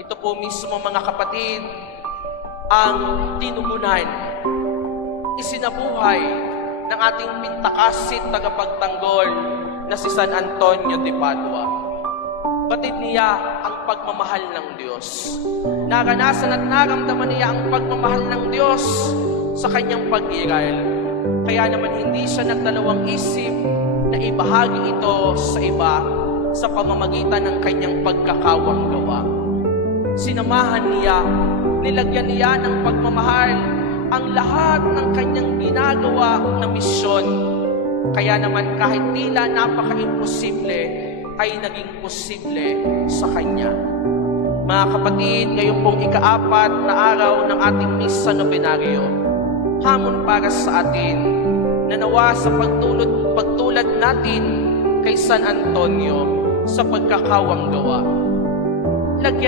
Ito po mismo mga kapatid, ang tinugunan, isinabuhay ng ating pintakasit tagapagtanggol na si San Antonio de Padua. Batid niya ang pagmamahal ng Diyos. Naranasan at naramdaman niya ang pagmamahal ng Diyos sa kanyang pag-iral. Kaya naman hindi siya nagdalawang isip na ibahagi ito sa iba sa pamamagitan ng kanyang pagkakawanggawa. Sinamahan niya, nilagyan niya ng pagmamahal ang lahat ng kanyang ginagawa na misyon. Kaya naman kahit tila napaka-imposible, ay naging posible sa kanya. Mga kapatid, ngayon pong ika-4 na araw ng ating misa nobenaryo, hamon para sa atin na nawa sa pagtulad natin kay San Antonio sa pagkakawanggawa.